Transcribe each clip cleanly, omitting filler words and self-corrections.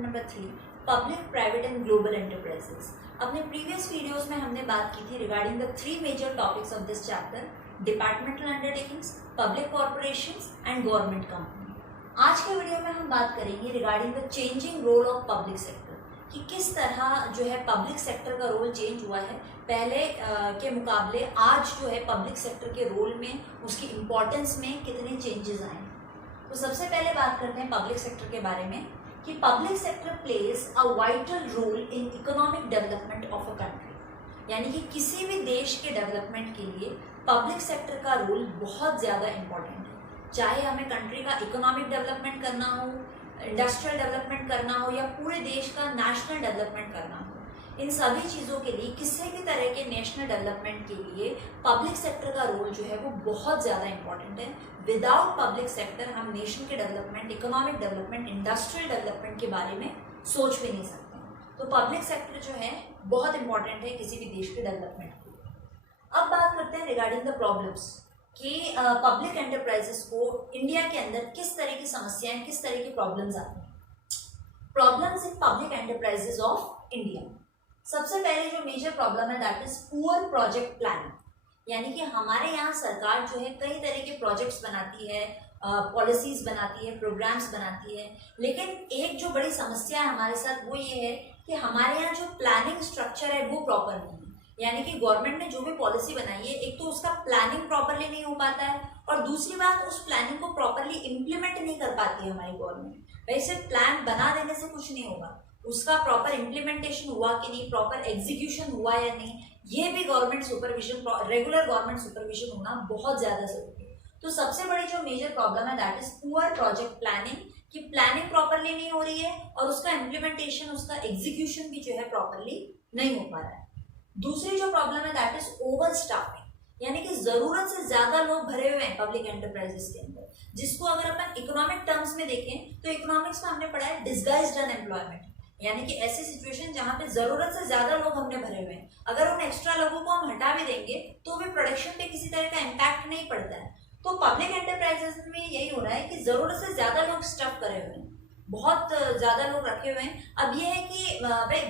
Number 3, public, private and global enterprises. अपने previous videos में हमने बात की थी regarding the 3 major topics of this chapter, departmental undertakings, public corporations and government company. आज के वीडियो में हम बात करेंगे regarding the changing role of public sector, कि किस तरह जो है पब्लिक सेक्टर का रोल चेंज हुआ है पहले के मुकाबले। आज जो है पब्लिक सेक्टर के रोल में, उसकी इम्पोर्टेंस में कितने चेंजेस आए हैं। तो सबसे पहले बात करते हैं पब्लिक सेक्टर के बारे में, कि public sector plays a vital role in economic development of a country. यानी कि किसी भी देश के डेवलपमेंट के लिए पब्लिक सेक्टर का रोल बहुत ज़्यादा इम्पोर्टेंट है। चाहे हमें कंट्री का इकोनॉमिक डेवलपमेंट करना हो, इंडस्ट्रियल डेवलपमेंट करना हो, या पूरे देश का नेशनल डेवलपमेंट करना हो, इन सभी चीज़ों के लिए, किसी भी तरह के नेशनल डेवलपमेंट के लिए पब्लिक सेक्टर का रोल जो है वो बहुत ज़्यादा इंपॉर्टेंट है। विदाउट पब्लिक सेक्टर हम नेशन के development, economic development, industrial development के बारे में सोच भी नहीं सकते। तो पब्लिक सेक्टर जो है बहुत इंपॉर्टेंट है किसी भी देश के डेवलपमेंट के लिए। अब बात करते हैं रिगार्डिंग द प्रॉब्लम्स, कि पब्लिक एंटरप्राइजेस को इंडिया के अंदर किस तरह की समस्याएं, किस तरह की प्रॉब्लम्स आती हैं। Problems in public enterprises of India. सबसे पहले जो मेजर प्रॉब्लम है that is poor project planning. यानी कि हमारे यहाँ सरकार जो है कई तरह के प्रोजेक्ट्स बनाती है, पॉलिसीज बनाती है, प्रोग्राम्स बनाती है, लेकिन एक जो बड़ी समस्या है हमारे साथ वो ये है कि हमारे यहाँ जो प्लानिंग स्ट्रक्चर है वो प्रॉपर नहीं है। यानी कि गवर्नमेंट ने जो भी पॉलिसी बनाई है, एक तो उसका प्लानिंग प्रॉपरली नहीं हो पाता है, और दूसरी बात उस प्लानिंग को प्रॉपरली इम्प्लीमेंट नहीं कर पाती है हमारी गवर्नमेंट। वैसे प्लान बना देने से कुछ नहीं होगा, उसका प्रॉपर इम्प्लीमेंटेशन हुआ कि नहीं, प्रॉपर एग्जीक्यूशन हुआ या नहीं, ये भी government supervision, regular government supervision होना बहुत ज़्यादा जरूरी है। तो सबसे बड़ी जो मेजर प्रॉब्लम है that is poor project planning, कि प्लानिंग प्रॉपरली नहीं हो रही है और उसका इम्प्लीमेंटेशन, उसका एग्जीक्यूशन भी जो है प्रॉपरली नहीं हो पा रहा है। दूसरी जो प्रॉब्लम है दैट इज ओवर स्टाफिंग, यानी कि जरूरत से ज्यादा लोग भरे हुए हैं पब्लिक एंटरप्राइजेस के अंदर, जिसको अगर अपन इकोनॉमिक टर्म्स में देखें तो इकोनॉमिक्स में हमने पढ़ा है डिस्गाइज्ड अनएम्प्लॉयमेंट। यानी कि ऐसी सिचुएशन जहां पे जरूरत से ज्यादा लोग हमने भरे हुए हैं, अगर उन एक्स्ट्रा लोगों को हम हटा भी देंगे तो भी प्रोडक्शन पे किसी तरह का इम्पैक्ट नहीं पड़ता है। तो पब्लिक एंटरप्राइजेस में यही हो रहा है कि जरूरत से ज्यादा लोग स्टफ करे हुए हैं, बहुत ज्यादा लोग रखे हुए हैं। अब ये है कि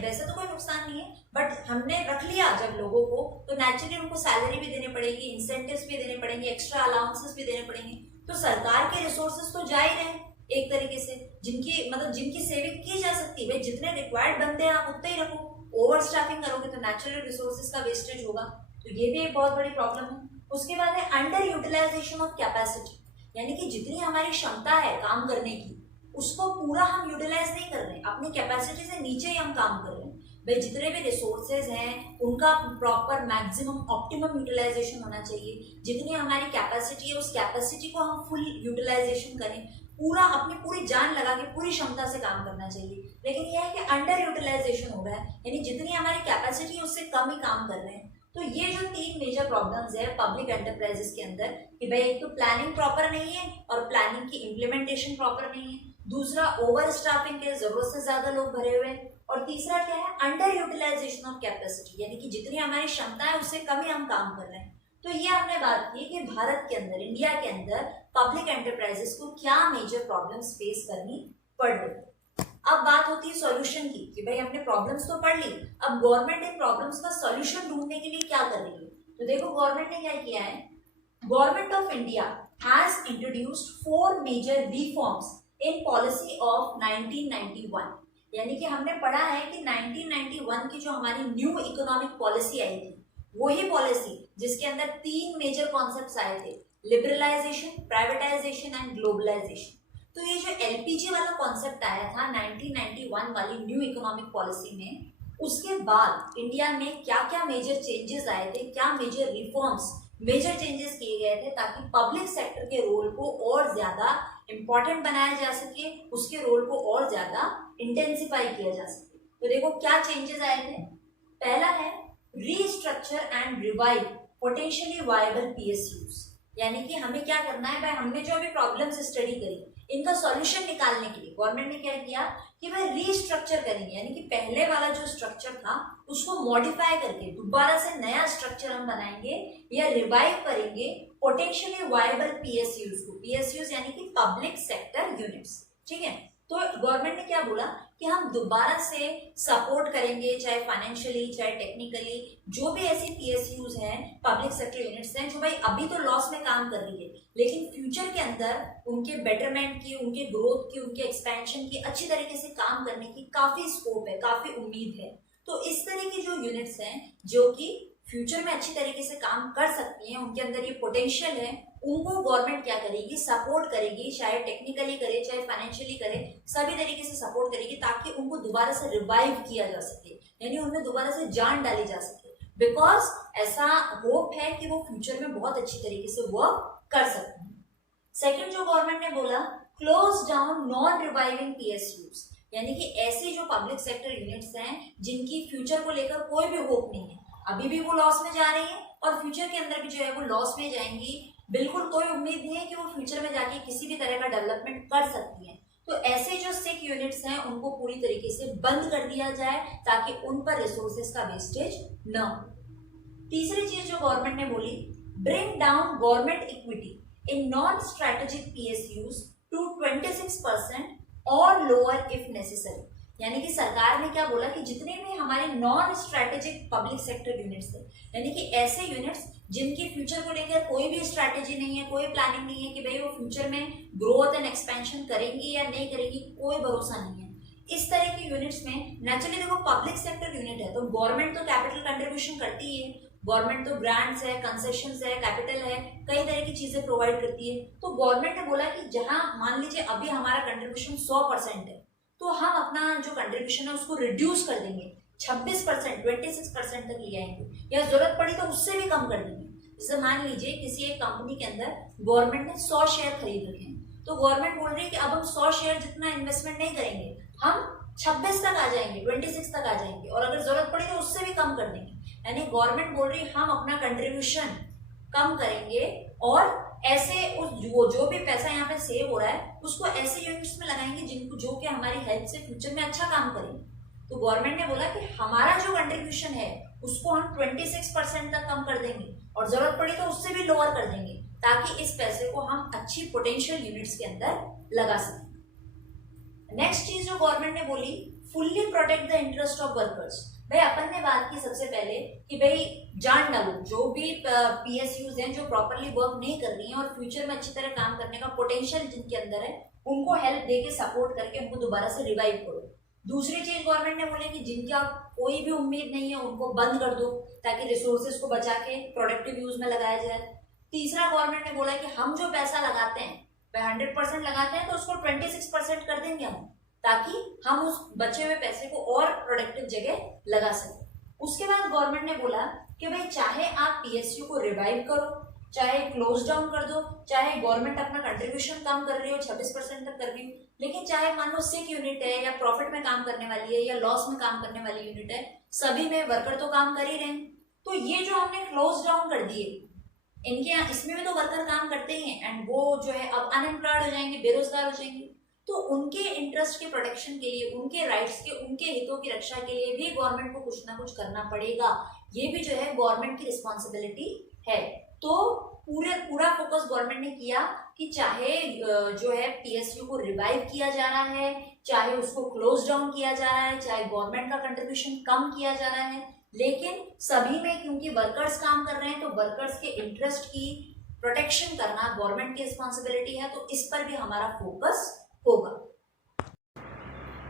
वैसे तो कोई नुकसान नहीं है, बट हमने रख लिया जब लोगों को, तो नेचुरली उनको सैलरी भी देनी पड़ेगी, इंसेंटिव्स भी देने पड़ेंगे, एक्स्ट्रा अलाउंसेस भी देने पड़ेंगे। तो सरकार के रिसोर्सेज तो जा ही रहे हैं एक तरीके से, जिनकी सेविंग की जा सकती है। जितने रिक्वायर्ड बनते हैं आप उतने ही रखो। ओवर स्टाफिंग करोगे तो नेचुरल रिसोर्सेज का वेस्टेज होगा, तो ये भी एक बहुत बड़ी प्रॉब्लम है। उसके बाद है अंडर यूटिलाइजेशन ऑफ कैपेसिटी, यानी कि जितनी हमारी क्षमता है काम करने की, उसको पूरा हम यूटिलाइज नहीं कर रहे हैं, अपनी कैपेसिटी से नीचे ही हम काम कर रहे हैं। भाई जितने भी रिसोर्सेज हैं उनका प्रॉपर मैक्सिमम ऑप्टिमम यूटिलाइजेशन होना चाहिए। जितनी हमारी कैपेसिटी है उस कैपेसिटी को हम फुल यूटिलाइजेशन करें, पूरा अपनी पूरी जान लगा के पूरी क्षमता से काम करना चाहिए। लेकिन यह है कि अंडर यूटिलाइजेशन हो रहा है, यानी जितनी हमारी कैपेसिटी है उससे कम ही काम कर रहे हैं। तो ये जो 3 मेजर प्रॉब्लम्स है पब्लिक एंटरप्राइजेस के अंदर, कि भाई एक तो प्लानिंग प्रॉपर नहीं है और प्लानिंग की इम्प्लीमेंटेशन प्रॉपर नहीं है, दूसरा ओवर स्टाफिंग के जरूरत से ज्यादा लोग भरे हुए हैं, और तीसरा क्या है, अंडर यूटिलाइजेशन ऑफ कैपेसिटी, यानी कि जितनी हमारी क्षमता है उससे कम ही हम काम कर रहे हैं। तो ये हमने बात की कि भारत के अंदर, इंडिया के अंदर पब्लिक एंटरप्राइजेस को क्या मेजर प्रॉब्लम्स फेस करनी पड़ रही है। अब बात होती है सॉल्यूशन की, कि भाई हमने प्रॉब्लम्स तो पढ़ ली, अब गवर्नमेंट इन प्रॉब्लम्स का सॉल्यूशन ढूंढने के लिए क्या कर रही है। तो देखो गवर्नमेंट ने क्या किया है, government of India has introduced 4 major reforms in policy of 1991। यानी कि हमने पढ़ा है कि 1991 की जो हमारी न्यू इकोनॉमिक पॉलिसी आई थी, वही पॉलिसी जिसके अंदर 3 मेजर कॉन्सेप्ट्स आए थे, लिबरलाइजेशन, प्राइवेटाइजेशन एंड ग्लोबलाइजेशन। तो ये जो एलपीजी वाला कॉन्सेप्ट आया था 1991 वाली न्यू इकोनॉमिक पॉलिसी में, उसके बाद इंडिया में क्या क्या मेजर चेंजेस आए थे, क्या मेजर रिफॉर्म्स, मेजर चेंजेस किए गए थे, ताकि पब्लिक सेक्टर के रोल को और ज्यादा इंपॉर्टेंट बनाया जा सके, उसके रोल को और ज्यादा इंटेंसिफाई किया जा सके। तो देखो क्या चेंजेस आए थे। पहला है restructure and revive potentially viable PSUs. यानी कि हमें क्या करना है, भाई हमने जो अभी प्रॉब्लम्स स्टडी करी, इनका सॉल्यूशन निकालने के लिए गवर्नमेंट ने क्या किया कि भाई रीस्ट्रक्चर करेंगे, यानी कि पहले वाला जो स्ट्रक्चर था उसको मॉडिफाई करके दोबारा से नया स्ट्रक्चर हम बनाएंगे या रिवाइव करेंगे पोटेंशियली वायबल पीएसयूज को। पीएसयूज यानी कि पब्लिक सेक्टर यूनिट्स, ठीक है। तो गवर्नमेंट ने क्या बोला कि हम दोबारा से सपोर्ट करेंगे, चाहे फाइनेंशियली चाहे टेक्निकली, जो भी ऐसी पीएसयूज हैं, पब्लिक सेक्टर यूनिट्स हैं, जो भाई अभी तो लॉस में काम कर रही है लेकिन फ्यूचर के अंदर उनके बेटरमेंट की, उनके ग्रोथ की, उनके एक्सपेंशन की अच्छी तरीके से काम करने की काफी स्कोप है, काफी उम्मीद है। तो इस तरह की जो यूनिट्स हैं जो कि फ्यूचर में अच्छी तरीके से काम कर सकती हैं, उनके अंदर ये पोटेंशियल है, उनको गवर्नमेंट क्या करेगी, सपोर्ट करेगी, चाहे टेक्निकली करे चाहे फाइनेंशियली करे, सभी तरीके से सपोर्ट करेगी ताकि उनको दोबारा से रिवाइव किया जा सके, यानी उनमें दोबारा से जान डाली जा सके। बिकॉज ऐसा होप है कि वो फ्यूचर में बहुत अच्छी तरीके से वर्क कर सकते हैं। सेकेंड जो गवर्नमेंट ने बोला, close down non reviving PSUs, यानी कि ऐसी जो पब्लिक सेक्टर यूनिट्स हैं जिनकी फ्यूचर को लेकर कोई भी होप नहीं है, अभी भी वो लॉस में जा रही हैं और फ्यूचर के अंदर भी जो है वो लॉस में जाएंगी, बिल्कुल कोई उम्मीद नहीं है कि वो फ्यूचर में जाके किसी भी तरह का डेवलपमेंट कर सकती हैं। तो ऐसे जो सिक यूनिट्स हैं उनको पूरी तरीके से बंद कर दिया जाए ताकि उन पर रिसोर्सेज का वेस्टेज न हो। तीसरी चीज जो गवर्नमेंट ने बोली, bring down government equity in non strategic PSUs to 26% और लोअर इफ नेसेसरी, यानी कि सरकार ने क्या बोला कि जितने भी हमारे non strategic public sector units हैं, यानी कि ऐसे यूनिट्स जिनकी फ्यूचर को लेकर कोई भी स्ट्रैटेजी नहीं है, कोई प्लानिंग नहीं है कि भाई वो फ्यूचर में ग्रोथ एंड एक्सपेंशन करेंगी या नहीं करेंगी, कोई भरोसा नहीं है, इस तरह की यूनिट्स में नेचुरली देखो पब्लिक सेक्टर यूनिट है तो गवर्नमेंट तो कैपिटल कंट्रीब्यूशन करती है, गवर्नमेंट तो ग्रांट्स है, कंसेशंस है, कैपिटल है, कई तरह की चीजें प्रोवाइड करती है। तो गवर्नमेंट ने बोला कि जहां मान लीजिए अभी हमारा कंट्रीब्यूशन 100% है तो हम अपना जो कंट्रीब्यूशन है उसको रिड्यूस कर देंगे, 26%, 26% तक ले आएंगे या जरूरत पड़ी तो उससे भी कम कर देंगे। जैसे मान लीजिए किसी एक कंपनी के अंदर गवर्नमेंट ने 100 शेयर खरीद रखे हैं तो गवर्नमेंट बोल रही है कि अब हम 100 शेयर जितना इन्वेस्टमेंट नहीं करेंगे, हम 26 तक आ जाएंगे, 26 तक आ जाएंगे और अगर जरूरत पड़ी तो उससे भी कम कर देंगे। यानी गवर्नमेंट बोल रही है हम अपना कंट्रीब्यूशन कम करेंगे और ऐसे उस जो भी पैसा यहाँ पे सेव हो रहा है उसको ऐसे यूनिट्स में लगाएंगे जिनको जो कि हमारी हेल्प से फ्यूचर में अच्छा काम करेंगे। तो गवर्नमेंट ने बोला कि हमारा जो कंट्रीब्यूशन है उसको हम 26% तक कम कर देंगे और जरूरत पड़ी तो उससे भी लोअर कर देंगे ताकि इस पैसे को हम अच्छी पोटेंशियल यूनिट्स के अंदर लगा सकें। नेक्स्ट चीज जो गवर्नमेंट ने बोली, fully protect the interest of workers. भाई अपन ने बात की सबसे पहले कि भाई जान डालो जो भी पीएसयूज हैं जो प्रॉपरली वर्क नहीं कर रही हैं और फ्यूचर में अच्छी तरह काम करने का पोटेंशियल जिनके अंदर है उनको हेल्प देके सपोर्ट करके उनको दोबारा से रिवाइव करो। दूसरी चीज गवर्नमेंट ने बोले कि जिनका कोई भी उम्मीद नहीं है उनको बंद कर दो ताकि रिसोर्सेज को बचा के प्रोडक्टिव यूज में लगाया जाए। तीसरा गवर्नमेंट ने बोला कि हम जो पैसा लगाते हैं वह 100% लगाते हैं तो उसको 26% कर देंगे हम ताकि हम उस बचे हुए पैसे को और प्रोडक्टिव जगह लगा सकें। उसके बाद गवर्नमेंट ने बोला कि भाई चाहे आप पीएसयू को रिवाइव करो, चाहे क्लोज डाउन कर दो, चाहे गवर्नमेंट अपना कंट्रीब्यूशन कम कर रही हो 26% तक कर रही हो, लेकिन चाहे मान लो सिक यूनिट है या प्रॉफिट में काम करने वाली है या लॉस में काम करने वाली यूनिट है, सभी में वर्कर तो काम कर ही रहे हैं। तो ये जो हमने क्लोज डाउन कर दिए इनके यहाँ इसमें भी तो वर्कर काम करते ही हैं एंड वो जो है अब अनएम्प्लॉयड हो जाएंगे, बेरोजगार हो जाएंगे। तो उनके इंटरेस्ट के प्रोटेक्शन के लिए, उनके राइट्स के, उनके हितों की रक्षा के लिए भी गवर्नमेंट को कुछ ना कुछ करना पड़ेगा। ये भी जो है गवर्नमेंट की रिस्पॉन्सिबिलिटी है। तो पूरा फोकस गवर्नमेंट ने किया कि चाहे जो है पीएसयू को रिवाइव किया जा रहा है, चाहे उसको क्लोज डाउन किया जा रहा है, चाहे गवर्नमेंट का कंट्रीब्यूशन कम किया जा रहा है, लेकिन सभी में क्योंकि वर्कर्स काम कर रहे हैं तो वर्कर्स के इंटरेस्ट की प्रोटेक्शन करना गवर्नमेंट की रिस्पॉन्सिबिलिटी है। तो इस पर भी हमारा फोकस होगा।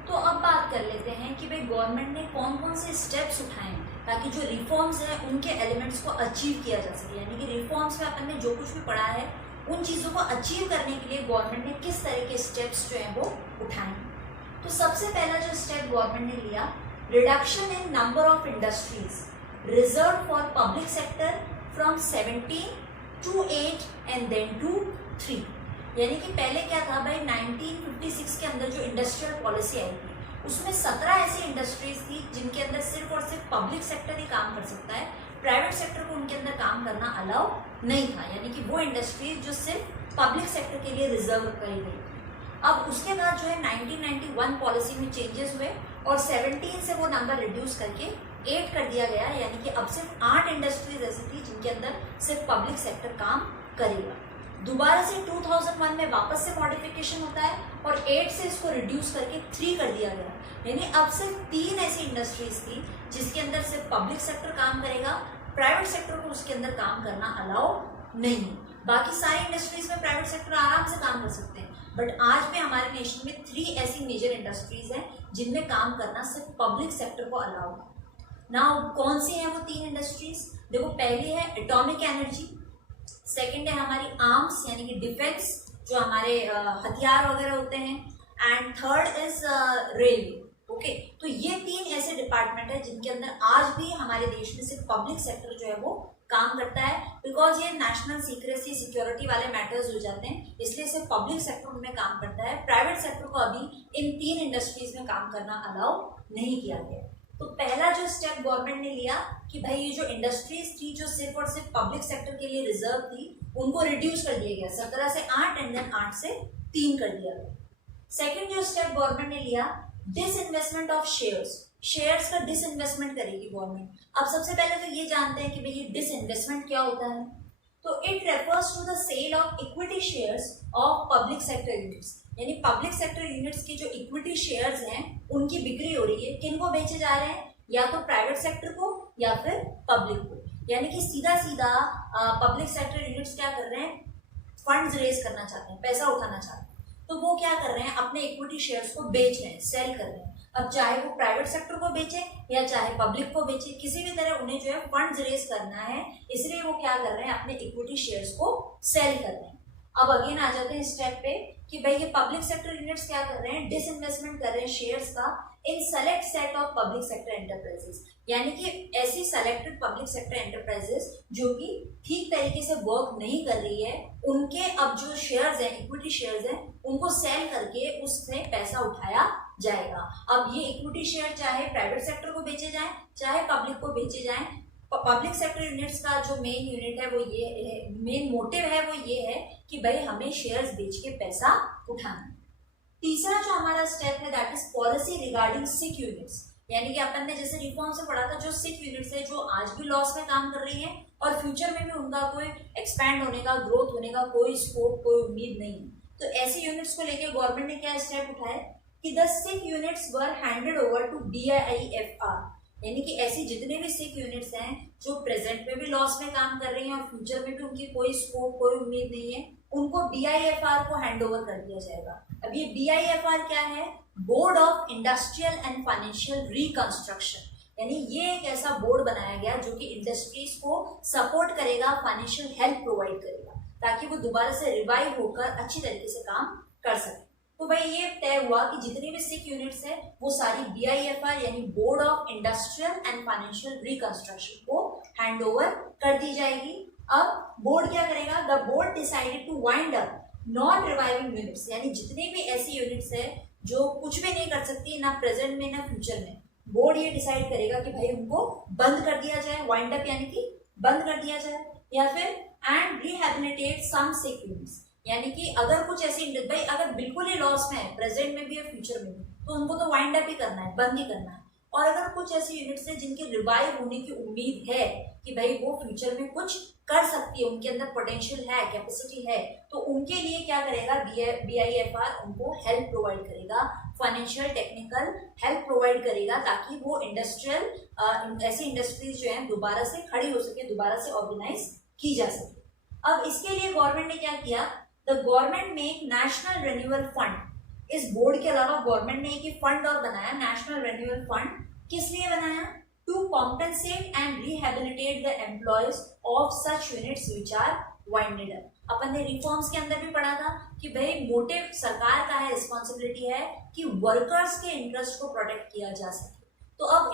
तो अब बात कर लेते हैं कि भाई गवर्नमेंट ने कौन कौन से स्टेप्स उठाए ताकि जो रिफॉर्म्स हैं उनके एलिमेंट्स को अचीव किया जा सके। यानी कि रिफॉर्म्स में अपन ने जो कुछ भी पढ़ा है उन चीज़ों को अचीव करने के लिए गवर्नमेंट ने किस तरह के स्टेप्स जो हैं वो उठाए। तो सबसे पहला जो स्टेप गवर्नमेंट ने लिया, reduction in number of industries reserve for public sector from 17 to 8 and then to 3। यानी कि पहले क्या था भाई, 1956 के अंदर जो इंडस्ट्रियल पॉलिसी आई थी उसमें 17 ऐसी इंडस्ट्रीज थी जिनके अंदर सिर्फ और सिर्फ पब्लिक सेक्टर ही काम कर सकता है, प्राइवेट सेक्टर को उनके अंदर काम करना अलाउ नहीं था। यानी कि वो इंडस्ट्रीज जो सिर्फ पब्लिक सेक्टर के लिए रिजर्व करी गई। अब उसके बाद जो है 1991 पॉलिसी में चेंजेस हुए और 17 से वो नंबर रिड्यूस करके 8 कर दिया गया। यानी कि अब सिर्फ 8 इंडस्ट्रीज ऐसी थी जिनके अंदर सिर्फ पब्लिक सेक्टर काम करेगा। दोबारा से 2001 में वापस से मॉडिफिकेशन होता है और 8 से इसको रिड्यूस करके 3 कर दिया गया। यानी अब सिर्फ 3 ऐसी इंडस्ट्रीज थी जिसके अंदर सिर्फ पब्लिक सेक्टर काम करेगा, प्राइवेट सेक्टर को उसके अंदर काम करना अलाउ नहीं है। बाकी सारी इंडस्ट्रीज में प्राइवेट सेक्टर आराम से काम कर सकते हैं, बट आज भी हमारे नेशन में 3 ऐसी मेजर इंडस्ट्रीज हैं जिनमें काम करना सिर्फ पब्लिक सेक्टर को अलाउ है। नाउ कौन सी है वो 3 इंडस्ट्रीज? देखो, पहली है एटॉमिक एनर्जी, सेकंड है हमारी आर्म्स यानी कि डिफेंस जो हमारे हथियार वगैरह होते हैं, and third is railway. Okay, तो ये 3 ऐसे डिपार्टमेंट है जिनके अंदर आज भी हमारे देश में सिर्फ पब्लिक सेक्टर जो है वो काम करता है, बिकॉज ये नेशनल सीक्रेसी सिक्योरिटी वाले मैटर्स हो जाते हैं, इसलिए सिर्फ पब्लिक सेक्टर उनमें काम करता है। प्राइवेट सेक्टर को अभी इन 3 इंडस्ट्रीज में काम करना अलाउ नहीं किया गया। तो पहला जो स्टेप गवर्नमेंट ने लिया कि भाई ये जो इंडस्ट्रीज थी जो सिर्फ और सिर्फ पब्लिक सेक्टर के लिए रिजर्व थी, उनको रिड्यूस कर दिया गया, 17 से 8 एंड देन 8 से 3 कर दिया गया। सेकेंड जो स्टेप गवर्नमेंट ने लिया, डिसइन्वेस्टमेंट ऑफ शेयर्स का डिसइन्वेस्टमेंट करेगी गवर्नमेंट। अब सबसे पहले तो ये जानते हैं कि भाई ये डिसइन्वेस्टमेंट क्या होता है। तो it refers to the sale of equity shares of public sector units, यानी पब्लिक सेक्टर यूनिट्स की जो इक्विटी शेयर्स हैं उनकी बिक्री हो रही है। किनको बेचे जा रहे हैं? या तो प्राइवेट सेक्टर को या फिर पब्लिक को। यानी कि सीधा सीधा पब्लिक सेक्टर यूनिट्स क्या कर रहे हैं, फंड्स रेज करना चाहते हैं, पैसा उठाना चाहते हैं, तो वो क्या कर रहे हैं, अपने इक्विटी शेयर्स को बेच रहे हैं, सेल कर रहे हैं। अब चाहे वो प्राइवेट सेक्टर को बेचे या चाहे पब्लिक को बेचे, किसी भी तरह उन्हें जो है फंड्स रेज करना है, इसलिए वो क्या कर रहे हैं, अपने इक्विटी शेयर्स को सेल कर रहे हैं। अब अगेन आ जाते हैं स्टेप पे कि भाई ये पब्लिक सेक्टर यूनिट्स क्या कर रहे हैं, डिसइन्वेस्टमेंट कर रहे हैं शेयर्स का in select set of public sector enterprises, यानी कि ऐसी सेलेक्टेड पब्लिक सेक्टर एंटरप्राइजेस जो कि ठीक तरीके से वर्क नहीं कर रही है, उनके अब जो शेयर्स हैं, इक्विटी शेयर्स हैं, उनको सेल करके उससे पैसा उठाया जाएगा। अब ये इक्विटी शेयर चाहे प्राइवेट सेक्टर को बेचे जाए चाहे पब्लिक को बेचे जाए, पब्लिक सेक्टर यूनिट्स का जो मेन यूनिट है वो ये है, मेन मोटिव है वो ये है कि भाई हमें शेयर्स बेच के पैसा उठाना। तीसरा जो हमारा स्टेप है that is policy regarding sick units, यानी कि अपन ने जैसे रिफॉर्म से पढ़ा था, जो सिक यूनिट्स है जो आज भी लॉस में काम कर रही है और फ्यूचर में भी उनका कोई एक्सपैंड होने का, ग्रोथ होने का कोई स्कोप, कोई उम्मीद नहीं है, तो ऐसी यूनिट्स को लेकर गवर्नमेंट ने क्या स्टेप उठाए कि the sick units were handed over to BIFR, यानी कि ऐसी जितने भी सिक यूनिट्स हैं जो प्रेजेंट में भी लॉस में काम कर रही हैं और फ्यूचर में भी उनकी कोई स्कोप, कोई उम्मीद नहीं है, उनको BIFR को हैंड ओवर कर दिया जाएगा। अब ये BIFR क्या है? Board of industrial and financial reconstruction, यानी ये एक ऐसा बोर्ड बनाया गया जो कि इंडस्ट्रीज को सपोर्ट करेगा, फाइनेंशियल हेल्प प्रोवाइड करेगा, ताकि वो दोबारा से रिवाइव होकर अच्छी तरीके से काम कर सके। तो भाई ये तय हुआ कि जितनी भी सिक यूनिट्स है वो सारी BIFR यानी board of industrial and financial reconstruction को हैंड ओवर कर दी जाएगी। अब बोर्ड क्या करेगा? The board decided to wind up non reviving units, यानी जितनी भी ऐसी यूनिट्स है जो कुछ भी नहीं कर सकती ना प्रेजेंट में ना फ्यूचर में, बोर्ड ये डिसाइड करेगा कि भाई उनको बंद कर दिया जाए, वाइंड अप यानी कि बंद कर दिया जाए, या फिर and rehabilitate some sick units, यानी कि अगर कुछ ऐसी भाई अगर बिल्कुल ही लॉस में है प्रेजेंट में भी या फ्यूचर में भी, तो उनको तो वाइंड अप ही करना है, बंद ही करना है। और अगर कुछ ऐसी यूनिट्स है जिनके रिवाइव होने की उम्मीद है कि भाई वो फ्यूचर में कुछ कर सकती है, उनके अंदर पोटेंशियल है, कैपेसिटी है, तो उनके लिए क्या करेगा? BIFR उनको हेल्प प्रोवाइड करेगा, फाइनेंशियल टेक्निकल हेल्प प्रोवाइड करेगा, ताकि वो इंडस्ट्रियल ऐसी इंडस्ट्रीज जो है दोबारा से खड़ी हो सके, दोबारा से ऑर्गेनाइज की जा सके। अब इसके लिए गवर्नमेंट ने क्या किया? The government make national renewal fund. इस बोर्ड के अलावा गवर्नमेंट ने एक फंड और बनाया, नेशनल रिन्यूअल फंड। किस लिए बनाया? To compensate and rehabilitate the employees of such units which are winded up. अपन ने रिफॉर्म्स के अंदर भी पढ़ा था कि भाई मोटिव सरकार का है, रिस्पॉन्सिबिलिटी है कि वर्कर्स के इंटरेस्ट को प्रोटेक्ट किया जा सके। तो अब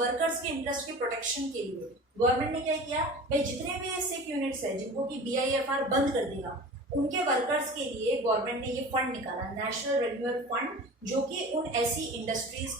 वर्कर्स के इंटरेस्ट के प्रोटेक्शन के लिए गवर्नमेंट ने क्या किया? भाई जितने भी सिक यूनिट्स है जिनको कि BIFR बंद कर देगा, उनके वर्कर्स के लिए गवर्नमेंट ने ये फंड निकाला, नेशनल रिन्यूअल फंड, जो कि उन ऐसी इंडस्ट्रीज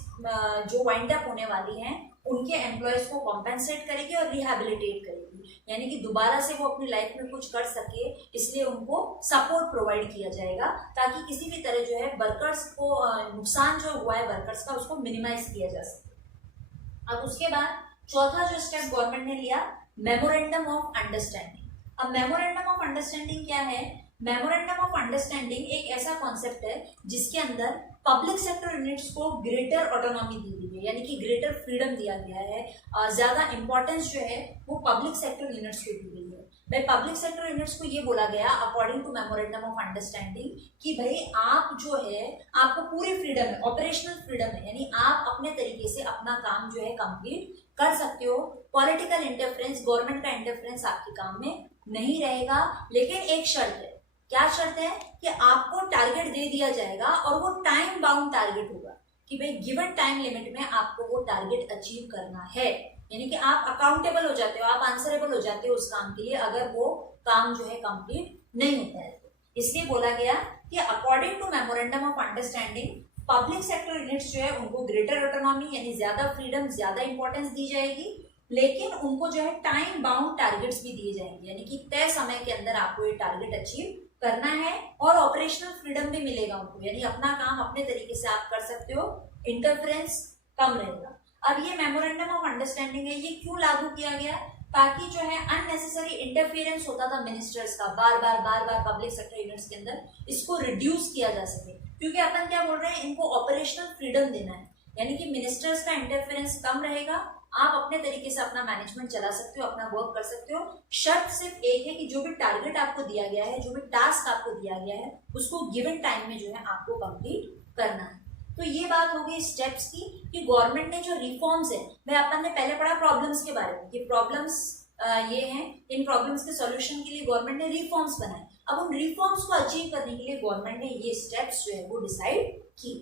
जो वाइंड अप होने वाली हैं उनके एम्प्लॉयज को कॉम्पेंसेट करेगी और रिहेबिलिटेट करेगी, यानी कि दोबारा से वो अपनी लाइफ में कुछ कर सके, इसलिए उनको सपोर्ट प्रोवाइड किया जाएगा, ताकि किसी भी तरह जो है वर्कर्स को नुकसान जो हुआ है वर्कर्स का उसको मिनिमाइज किया जा सके। अब उसके बाद चौथा जो स्टेप गवर्नमेंट ने लिया, मेमोरेंडम ऑफ अंडरस्टैंडिंग। अब मेमोरेंडम ऑफ अंडरस्टैंडिंग क्या है मेमोरेंडम ऑफ अंडरस्टैंडिंग एक ऐसा कॉन्सेप्ट है जिसके अंदर पब्लिक सेक्टर यूनिट्स को ग्रेटर ऑटोनॉमी दी गई है, यानी कि ग्रेटर फ्रीडम दिया गया है। ज्यादा इंपॉर्टेंस जो है वो पब्लिक सेक्टर यूनिट्स को दी गई है। भाई पब्लिक सेक्टर यूनिट्स को ये बोला गया according to memorandum of understanding कि भाई आप जो है आपको पूरी फ्रीडम है, ऑपरेशनल फ्रीडम है, यानी आप अपने तरीके से अपना काम जो है कंप्लीट कर सकते हो। पॉलिटिकल इंटरफेरेंस, गवर्नमेंट का इंटरफेरेंस आपके काम में नहीं रहेगा। लेकिन एक शर्त है, क्या शर्त है कि आपको टारगेट दे दिया जाएगा और वो टाइम बाउंड टारगेट होगा कि भाई गिवन टाइम लिमिट में आपको वो टारगेट अचीव करना है, यानी कि आप अकाउंटेबल हो जाते हो, आप आंसरेबल हो जाते हो उस काम के लिए अगर वो काम जो है कंप्लीट नहीं होता है। इसलिए बोला गया कि according to memorandum of understanding public sector units जो है उनको ग्रेटर ऑटोनॉमी यानी ज्यादा फ्रीडम, ज्यादा इंपॉर्टेंस दी जाएगी, लेकिन उनको जो है टाइम बाउंड टारगेट्स भी दिए जाएंगे, यानी कि तय समय के अंदर आपको ये टारगेट अचीव करना है और ऑपरेशनल फ्रीडम भी मिलेगा उनको, यानी अपना काम अपने तरीके से आप कर सकते हो, इंटरफेरेंस कम रहेगा। अब ये मेमोरेंडम ऑफ अंडरस्टैंडिंग है, ये क्यों लागू किया गया? ताकि जो है अननेसेसरी इंटरफेरेंस होता था मिनिस्टर्स का बार बार पब्लिक सेक्टर यूनिट्स के अंदर, इसको रिड्यूस किया जा सके। क्योंकि अपन क्या बोल रहे हैं, इनको ऑपरेशनल फ्रीडम देना है, यानी कि मिनिस्टर्स का इंटरफेरेंस कम रहेगा, आप अपने तरीके से अपना मैनेजमेंट चला सकते हो, अपना वर्क कर सकते हो। शर्त सिर्फ एक है कि जो भी टारगेट आपको दिया गया है, जो भी टास्क आपको दिया गया है, उसको गिवन टाइम में जो है आपको कंप्लीट करना है। तो ये बात हो गई स्टेप्स की कि गवर्नमेंट ने जो रिफॉर्म्स है, भाई अपन ने पहले पढ़ा प्रॉब्लम्स के बारे में कि प्रॉब्लम्स ये हैं, इन प्रॉब्लम्स के सॉल्यूशन के लिए गवर्नमेंट ने रिफॉर्म्स बनाए। अब उन रिफॉर्म्स को अचीव करने के लिए गवर्नमेंट ने ये स्टेप्स जो है वो डिसाइड की।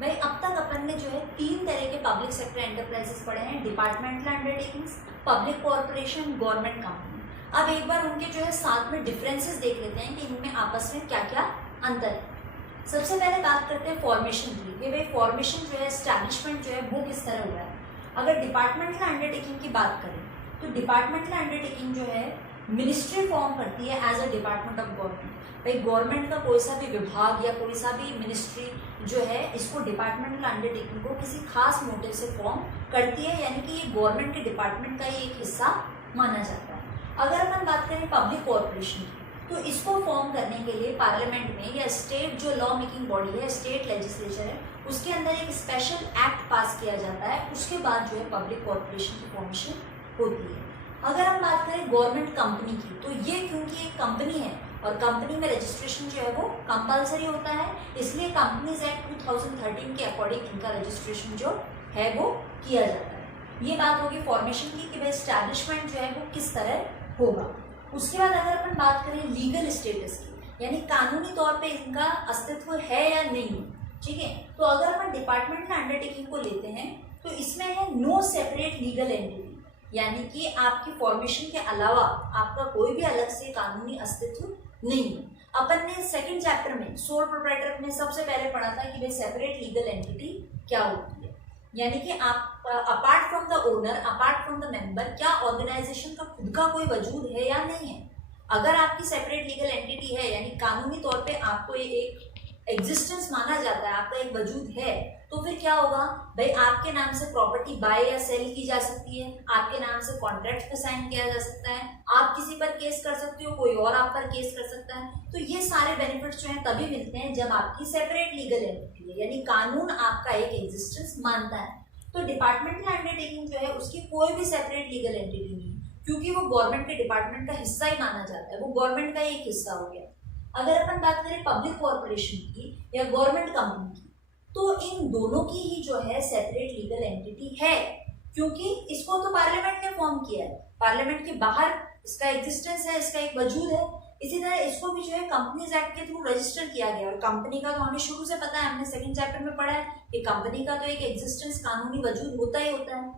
भाई अब तक अपन ने जो है 3 तरह के पब्लिक सेक्टर एंटरप्राइजेस पढ़े हैं, departmental undertakings, public corporation, government company. अब एक बार उनके जो है साथ में डिफरेंसेस देख लेते हैं कि इनमें आपस में क्या क्या अंतर है। सबसे पहले बात करते हैं फॉर्मेशन की, कि भाई फॉर्मेशन जो है, एस्टैब्लिशमेंट जो है वो किस तरह हुआ है। अगर डिपार्टमेंटल अंडरटेकिंग की बात करें तो डिपार्टमेंटल अंडरटेकिंग जो है मिनिस्ट्री फॉर्म करती है as a department of government. भाई गवर्नमेंट का कोई सा भी विभाग या कोई सा भी मिनिस्ट्री जो है इसको डिपार्टमेंटल अंडरटेकिंग को किसी खास मोटिव से फॉर्म करती है, यानी कि ये गवर्नमेंट के डिपार्टमेंट का ही एक हिस्सा माना जाता है। अगर अपन बात करें पब्लिक कॉर्पोरेशन की, तो इसको फॉर्म करने के लिए पार्लियामेंट में या स्टेट जो लॉ मेकिंग बॉडी है, स्टेट लेजिस्लेचर है, उसके अंदर एक स्पेशल एक्ट पास किया जाता है, उसके बाद जो है पब्लिक कॉर्पोरेशन की फॉर्मेशन होती है। अगर हम बात करें गवर्नमेंट कंपनी की, तो ये क्योंकि एक कंपनी है और कंपनी में रजिस्ट्रेशन जो है वो कंपलसरी होता है, इसलिए कंपनीज एक्ट 2013 के अकॉर्डिंग इनका रजिस्ट्रेशन जो है वो किया जाता है। ये बात होगी फॉर्मेशन की कि भाई एस्टैब्लिशमेंट जो है वो किस तरह होगा। उसके बाद अगर अपन बात करें लीगल स्टेटस की, यानी कानूनी तौर पे इनका अस्तित्व है या नहीं, ठीक है, तो अगर अपन डिपार्टमेंटल अंडरटेकिंग को लेते हैं तो इसमें है नो सेपरेट लीगल एंटिटी, यानी कि आपकी फॉर्मेशन के अलावा आपका कोई भी अलग से कानूनी अस्तित्व नहीं है। अपन ने सेकंड चैप्टर में सोल प्रोप्राइटर में सबसे पहले पढ़ा था कि भाई सेपरेट लीगल एंटिटी क्या होती है, यानी कि आप apart from the owner, apart from the member, क्या ऑर्गेनाइजेशन का खुद का कोई वजूद है या नहीं है। अगर आपकी सेपरेट लीगल एंटिटी है, यानी कानूनी तौर पे आपको एक एग्जिस्टेंस माना जाता है, आपका एक वजूद है, तो फिर क्या होगा भाई, आपके नाम से प्रॉपर्टी बाय या सेल की जा सकती है, आपके नाम से कॉन्ट्रैक्ट पे साइन किया जा सकता है, आप किसी पर केस कर सकते हो, कोई और आप पर केस कर सकता है। तो ये सारे बेनिफिट्स जो हैं तभी मिलते हैं जब आपकी सेपरेट लीगल एंटिटी है, यानी कानून आपका एक एग्जिस्टेंस मानता है। तो डिपार्टमेंटल अंडरटेकिंग जो है उसकी कोई भी सेपरेट लीगल एंटिटी नहीं है, क्योंकि वो गवर्नमेंट के डिपार्टमेंट का हिस्सा ही माना जाता है, वो गवर्नमेंट का एक हिस्सा हो गया। अगर अपन बात करें पब्लिक कॉर्पोरेशन की या गवर्नमेंट कंपनी की, तो इन दोनों की ही जो है सेपरेट लीगल एंटिटी है, क्योंकि इसको तो पार्लियामेंट ने फॉर्म किया है, पार्लियामेंट के बाहर इसका एग्जिस्टेंस है, इसका एक वजूद है। इसी तरह इसको भी जो है कंपनीज एक्ट के थ्रू रजिस्टर किया गया, और कंपनी का तो हमें शुरू से पता है, हमने सेकंड चैप्टर में पढ़ा है कि कंपनी का तो एक एग्जिस्टेंस, कानूनी वजूद होता ही होता है,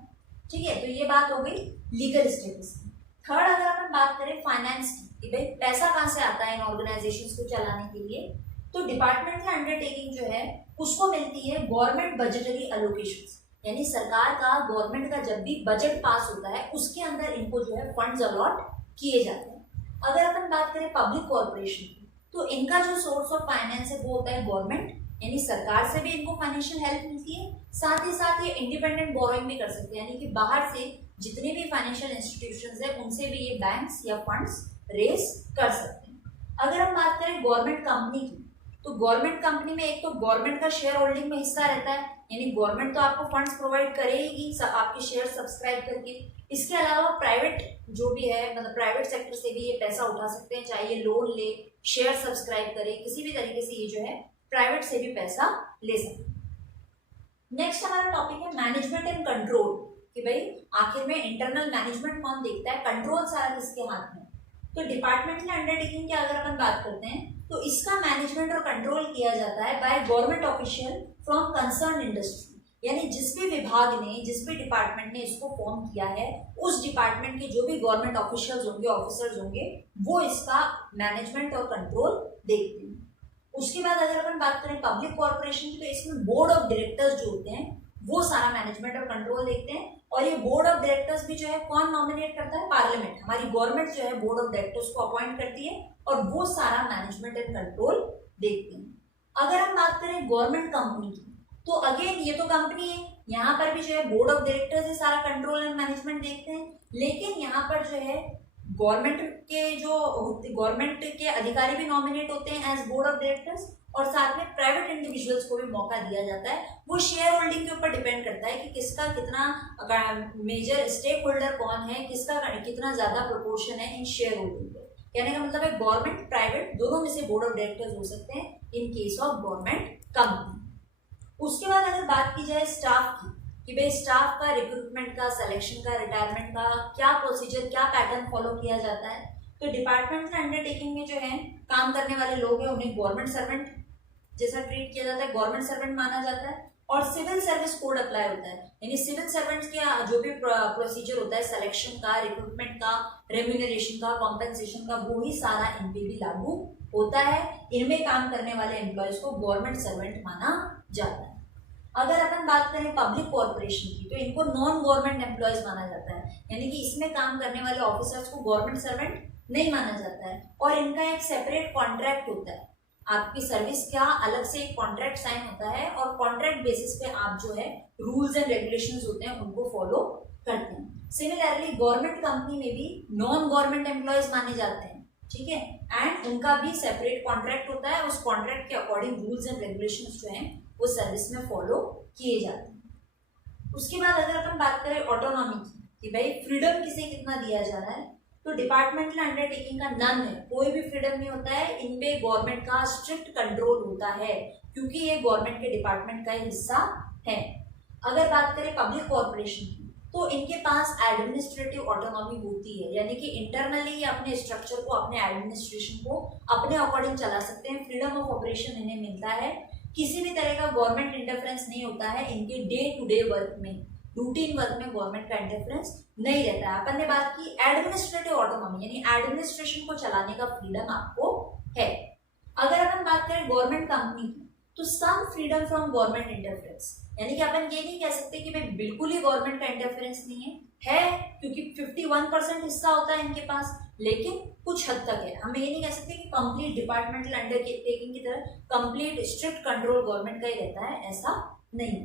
ठीक है। तो ये बात हो गई लीगल स्टेटस की। थर्ड, अगर अपन बात करें फाइनेंस की, कि भाई पैसा कहाँ से आता है इन ऑर्गेनाइजेशंस को चलाने के लिए, तो डिपार्टमेंटल अंडरटेकिंग जो है उसको मिलती है गवर्नमेंट बजटरी एलोकेशंस, यानी सरकार का, गवर्नमेंट का जब भी बजट पास होता है उसके अंदर इनको जो है फंड्स अलॉट किए जाते हैं। अगर अपन बात करें पब्लिक कॉर्पोरेशन की, तो इनका जो सोर्स ऑफ फाइनेंस है वो होता है गवर्नमेंट, यानी सरकार से भी इनको फाइनेंशियल हेल्प मिलती है, साथ ही साथ ये इंडिपेंडेंट बोरोइंग भी कर सकते हैं, यानी कि बाहर से जितने भी फाइनेंशियल इंस्टीट्यूशंस है उनसे भी ये बैंक्स या फंड्स रेस कर सकते हैं। अगर हम बात करें गवर्नमेंट कंपनी की, तो गवर्नमेंट कंपनी में एक तो गवर्नमेंट का शेयर होल्डिंग में हिस्सा रहता है, यानी गवर्नमेंट तो आपको फंड्स प्रोवाइड करेगी आपके शेयर सब्सक्राइब करके। इसके अलावा प्राइवेट जो भी है, मतलब प्राइवेट सेक्टर से भी ये पैसा उठा सकते हैं, चाहे ये लोन ले, शेयर सब्सक्राइब करे, किसी भी तरीके से ये जो है प्राइवेट से भी पैसा ले सकते हैं। नेक्स्ट हमारा टॉपिक है मैनेजमेंट एंड कंट्रोल, कि भाई आखिर में इंटरनल मैनेजमेंट कौन देखता है, कंट्रोल सारा किसके हाथ में। तो डिपार्टमेंटल अंडरटेकिंग की अगर अपन बात करते हैं तो इसका मैनेजमेंट और कंट्रोल किया जाता है by government official from concern industry, यानी जिस भी विभाग ने, जिस भी डिपार्टमेंट ने इसको फॉर्म किया है, उस डिपार्टमेंट के जो भी गवर्नमेंट ऑफिशियल्स होंगे, ऑफिसर्स होंगे, वो इसका मैनेजमेंट और कंट्रोल देखते हैं। उसके बाद अगर अपन बात करें पब्लिक कॉर्पोरेशन की, तो इसमें बोर्ड ऑफ डायरेक्टर्स जो होते हैं वो सारा मैनेजमेंट और कंट्रोल देखते हैं। और ये बोर्ड ऑफ डायरेक्टर्स भी जो है कौन नॉमिनेट करता है, पार्लियामेंट, हमारी गवर्नमेंट जो है बोर्ड ऑफ डायरेक्टर्स को अपॉइंट करती है और वो सारा मैनेजमेंट एंड कंट्रोल देखते हैं। अगर हम बात करें गवर्नमेंट कंपनी की, तो अगेन ये तो कंपनी है, यहाँ पर भी जो है बोर्ड ऑफ डायरेक्टर्स ही सारा कंट्रोल एंड मैनेजमेंट देखते हैं, लेकिन यहाँ पर जो है गवर्नमेंट के अधिकारी भी नॉमिनेट होते हैं एज बोर्ड ऑफ डायरेक्टर्स, और साथ में प्राइवेट इंडिविजुअल्स को भी मौका दिया जाता है। वो शेयर होल्डिंग के ऊपर डिपेंड करता है कि किसका कितना मेजर स्टेक होल्डर कौन है, किसका कितना ज्यादा प्रोपोर्शन है इन शेयर होल्डिंग पे। कहने का मतलब है गवर्नमेंट प्राइवेट दोनों में से बोर्ड ऑफ डायरेक्टर्स हो सकते हैं in case of government company. उसके बाद अगर बात की जाए स्टाफ की, कि भाई स्टाफ का रिक्रूटमेंट का, सिलेक्शन का, रिटायरमेंट का क्या प्रोसीजर, क्या पैटर्न फॉलो किया जाता है, तो डिपार्टमेंटल अंडरटेकिंग में जो है काम करने वाले लोग हैं उन्हें गवर्नमेंट सर्वेंट जैसा ट्रीट किया जाता है, गवर्नमेंट सर्वेंट माना जाता है। और सिविल सर्विस कोड अप्लाई होता है, यानी सिविल सर्वेंट्स के जो भी प्रोसीजर होता है सिलेक्शन का, रिक्रूटमेंट का, रेम्यूनरेशन का, कॉम्पेंसेशन का, वो ही सारा इन पे भी लागू होता है। इनमें काम करने वाले एम्प्लॉयज को गवर्नमेंट सर्वेंट माना जाता है। अगर अपन बात करें पब्लिक कॉर्पोरेशन की, तो इनको नॉन गवर्नमेंट एम्प्लॉयज माना जाता है, यानी कि इसमें काम करने वाले ऑफिसर्स को गवर्नमेंट सर्वेंट नहीं माना जाता है, और इनका एक सेपरेट कॉन्ट्रैक्ट होता है। आपकी सर्विस का अलग से एक कॉन्ट्रैक्ट साइन होता है, और कॉन्ट्रैक्ट बेसिस पे आप जो है रूल्स एंड रेगुलेशंस होते हैं उनको फॉलो करते हैं। सिमिलरली गवर्नमेंट कंपनी में भी नॉन गवर्नमेंट एम्प्लॉयज माने जाते हैं, ठीक है, एंड उनका भी सेपरेट कॉन्ट्रैक्ट होता है, उस कॉन्ट्रैक्ट के अकॉर्डिंग रूल्स एंड रेगुलेशंस जो हैं वो सर्विस में फॉलो किए जाते हैं। उसके बाद अगर अपन बात करें ऑटोनॉमी की, कि भाई फ्रीडम किसे कितना दिया जा रहा है, तो डिपार्टमेंटल अंडरटेकिंग का नन है, कोई भी फ्रीडम नहीं होता है, इन पे गवर्नमेंट का स्ट्रिक्ट कंट्रोल होता है, क्योंकि ये गवर्नमेंट के डिपार्टमेंट का हिस्सा है। अगर बात करें पब्लिक कॉर्पोरेशन की, तो इनके पास एडमिनिस्ट्रेटिव ऑटोनॉमी होती है, यानी कि इंटरनली अपने स्ट्रक्चर को, अपने एडमिनिस्ट्रेशन को अपने अकॉर्डिंग चला सकते हैं, फ्रीडम ऑफ ऑपरेशन इन्हें मिलता है, किसी भी तरह का गवर्नमेंट इंटरफेरेंस नहीं होता है इनके डे टू डे वर्क में, रूटीन वर्क में गवर्नमेंट का इंटरफेरेंस नहीं रहता है। अपन ने बात की एडमिनिस्ट्रेटिव ऑटोनॉमी, यानी एडमिनिस्ट्रेशन को चलाने का फ्रीडम आपको है। अगर अपन बात करें गवर्नमेंट कंपनी की, तो सम फ्रीडम फ्रॉम गवर्नमेंट इंटरफेरेंस, यानी कि अपन ये नहीं कह सकते कि भाई बिल्कुल ही गवर्नमेंट का इंटरफेरेंस नहीं है, क्योंकि 51% हिस्सा होता है इनके पास, लेकिन कुछ हद तक है। हम ये नहीं कह सकते कि कंप्लीट डिपार्टमेंटल अंडरटेकिंग की तरह कंप्लीट स्ट्रिक्ट कंट्रोल गवर्नमेंट का ही रहता है, ऐसा नहीं।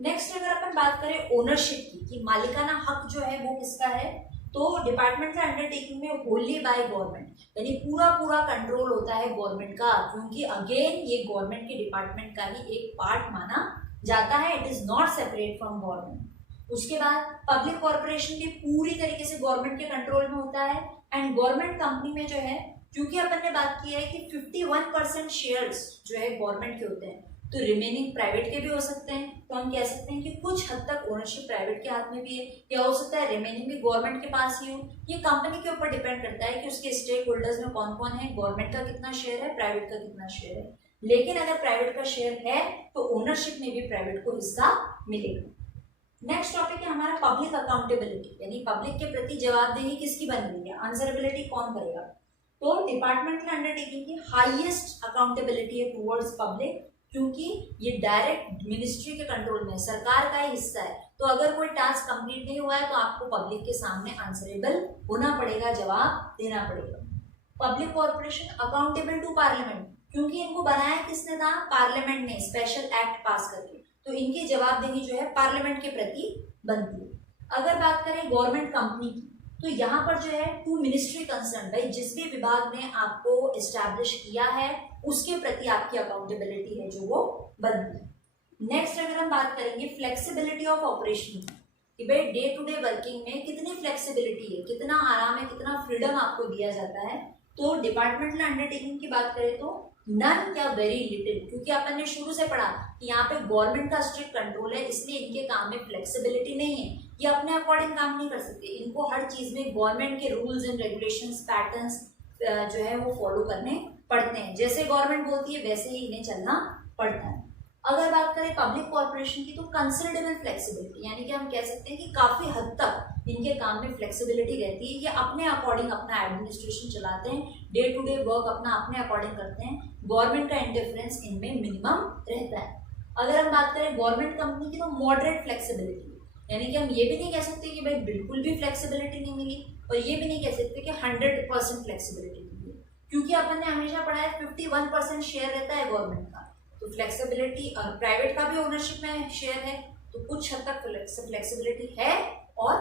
नेक्स्ट अगर अपन बात करें ओनरशिप की, कि मालिकाना हक जो है वो किसका है, तो डिपार्टमेंटल अंडरटेकिंग में होली बाय गवर्नमेंट, यानी पूरा पूरा कंट्रोल होता है गवर्नमेंट का, क्योंकि अगेन ये गवर्नमेंट के डिपार्टमेंट का ही एक पार्ट माना जाता है, it is not separate from government. उसके बाद पब्लिक कॉर्पोरेशन भी पूरी तरीके से गवर्नमेंट के कंट्रोल में होता है, एंड गवर्नमेंट कंपनी में जो है, क्योंकि अपन ने बात की है कि 51% शेयर्स जो है गवर्नमेंट के होते हैं, तो रिमेनिंग प्राइवेट के भी हो सकते हैं, तो हम कह सकते हैं कि कुछ हद तक ओनरशिप प्राइवेट के हाथ में भी है, या हो सकता है रिमेनिंग भी गवर्नमेंट के पास ही हो। ये कंपनी के ऊपर डिपेंड करता है कि उसके स्टेक होल्डर्स में कौन कौन है, गवर्नमेंट का कितना शेयर है, प्राइवेट का कितना शेयर है। लेकिन अगर प्राइवेट का शेयर है तो ओनरशिप में भी प्राइवेट को हिस्सा मिलेगा। नेक्स्ट टॉपिक है हमारा पब्लिक अकाउंटेबिलिटी, यानी पब्लिक के प्रति जवाबदेही किसकी बन रही है, आंसरेबिलिटी कौन करेगा। तो डिपार्टमेंटल अंडरटेकिंग की हाईएस्ट अकाउंटेबिलिटी है टुवर्ड्स पब्लिक, क्योंकि ये डायरेक्ट मिनिस्ट्री के कंट्रोल में, सरकार का ही हिस्सा है, तो अगर कोई टास्क कंप्लीट नहीं हुआ है तो आपको पब्लिक के सामने आंसरेबल होना पड़ेगा, जवाब देना पड़ेगा। Public corporation accountable to parliament, क्योंकि इनको बनाया किसने था, पार्लियामेंट ने स्पेशल एक्ट पास करके, तो इनकी जवाबदेही जो है पार्लियामेंट के प्रति बनती है। अगर बात करें गवर्नमेंट कंपनी की, तो यहाँ पर जो है टू मिनिस्ट्री कंसर्न, भाई जिस भी विभाग ने आपको एस्टैब्लिश किया है उसके प्रति आपकी अकाउंटेबिलिटी है जो वो बनती है। नेक्स्ट अगर हम बात करेंगे फ्लेक्सिबिलिटी ऑफ ऑपरेशन कि भाई डे टू डे वर्किंग में कितनी फ्लेक्सिबिलिटी है, कितना आराम है, कितना फ्रीडम आपको दिया जाता है। तो डिपार्टमेंटल अंडरटेकिंग की बात करें तो नन या वेरी लिटिल, क्योंकि अपन ने शुरू से पढ़ा कि यहाँ पे गवर्नमेंट का स्ट्रिक्ट कंट्रोल है, इसलिए इनके काम में फ्लेक्सिबिलिटी नहीं है, ये अपने अकॉर्डिंग काम नहीं कर सकते, इनको हर चीज में गवर्नमेंट के रूल्स एंड रेगुलेशंस पैटर्न्स जो है वो फॉलो करने पड़ते हैं, जैसे गवर्नमेंट बोलती है वैसे ही इन्हें चलना पड़ता है। अगर बात करें पब्लिक कॉर्पोरेशन की तो कंसिडरेबल फ्लेक्सिबिलिटी, यानी कि हम कह सकते हैं कि काफी हद तक इनके काम में फ्लेक्सिबिलिटी रहती है, ये अपने अकॉर्डिंग अपना एडमिनिस्ट्रेशन चलाते हैं, डे टू डे वर्क अपना अपने अकॉर्डिंग करते हैं, गवर्नमेंट का इंटरफेरेंस इनमें मिनिमम रहता है। अगर हम बात करें गवर्नमेंट कंपनी की तो मॉडरेट फ्लेक्सिबिलिटी, यानी कि हम ये भी नहीं कह सकते कि भाई बिल्कुल भी फ्लेक्सिबिलिटी नहीं मिली और ये भी नहीं कह सकते कि 100% फ्लेक्सिबिलिटी मिली, क्योंकि अपन ने हमेशा पढ़ा है 51% शेयर रहता है गवर्नमेंट का, तो फ्लेक्सिबिलिटी और प्राइवेट का भी ओनरशिप में शेयर है, तो कुछ हद तक फ्लेक्सिबिलिटी है और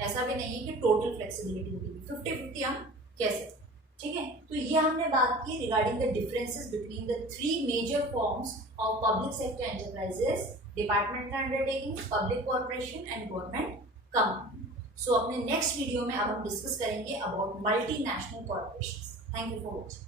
ऐसा भी नहीं है कि टोटल फ्लेक्सिबिलिटी होगी, 50-50 हम कह सकते हैं। ठीक है, तो ये हमने बात की regarding the differences between the 3 major forms of public sector enterprises, departmental undertaking, public corporation and government company. So अपने नेक्स्ट वीडियो में अब हम डिस्कस करेंगे about multinational corporations. Thank you for watching.